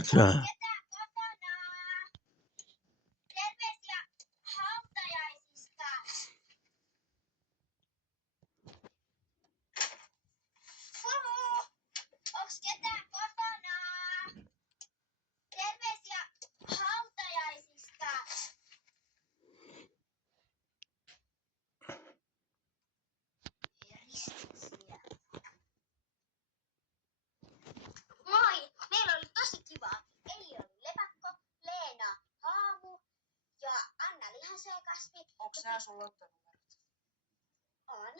8. Ketään kotona? Terveisiä hautajaisista. Onks ketään kotona? Terveisiä hautajaisista. Moi! Meillä oli tosi kivaa. Eli oli Lepakko, Leena, Haamu ja Anna Lihansöökasvi. Onks nää sun lottonumerot? On.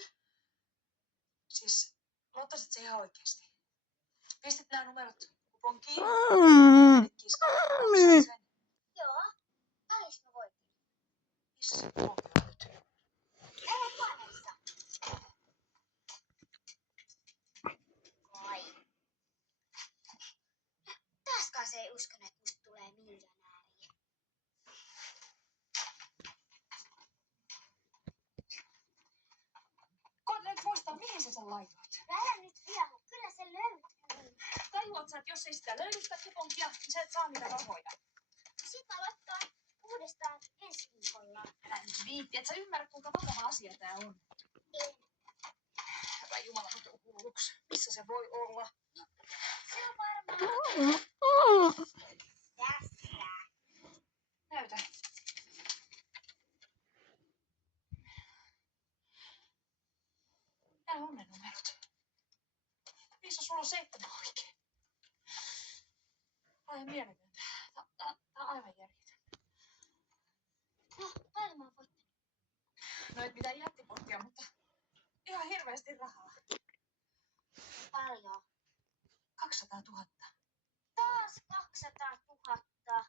Siis, lottasit se ihan oikeesti? Pistit nää numerot kuponkiin? Menit kiskaamaan, maksat sen? Joo. Välis mä voitin. Missä se kuponki on nyt? Meidän huoneessa. Kai. Taaskaan se ei uskonut, että musta tulee miljonääri. Koeta nyt muistaa, mihin sä sen laitoit. Älä nyt viehu, kyllä se löytyy. Tajuat sä, että jos ei sitä löydy sitä kuponkia, niin sä et saa niitä rahoja. Sit mä lottoin uudestaan ensi viikolla. Älä nyt viitti, et sä ymmärrä, kuinka vakava asia tää on. En. Herra Jumala, mutta hulluks. Missä se voi olla? Se on varmaan tässä. Näytä. Nää on ne numerot. Missä sulla on 7 oikein? Aivan mieletöntä. Tää on aivan järjetöntä. No, paljon mä oon voittanut. No et mitään jättipottia, mutta ihan hirveästi rahaa. Paljon. 200 000. Taas 200 000.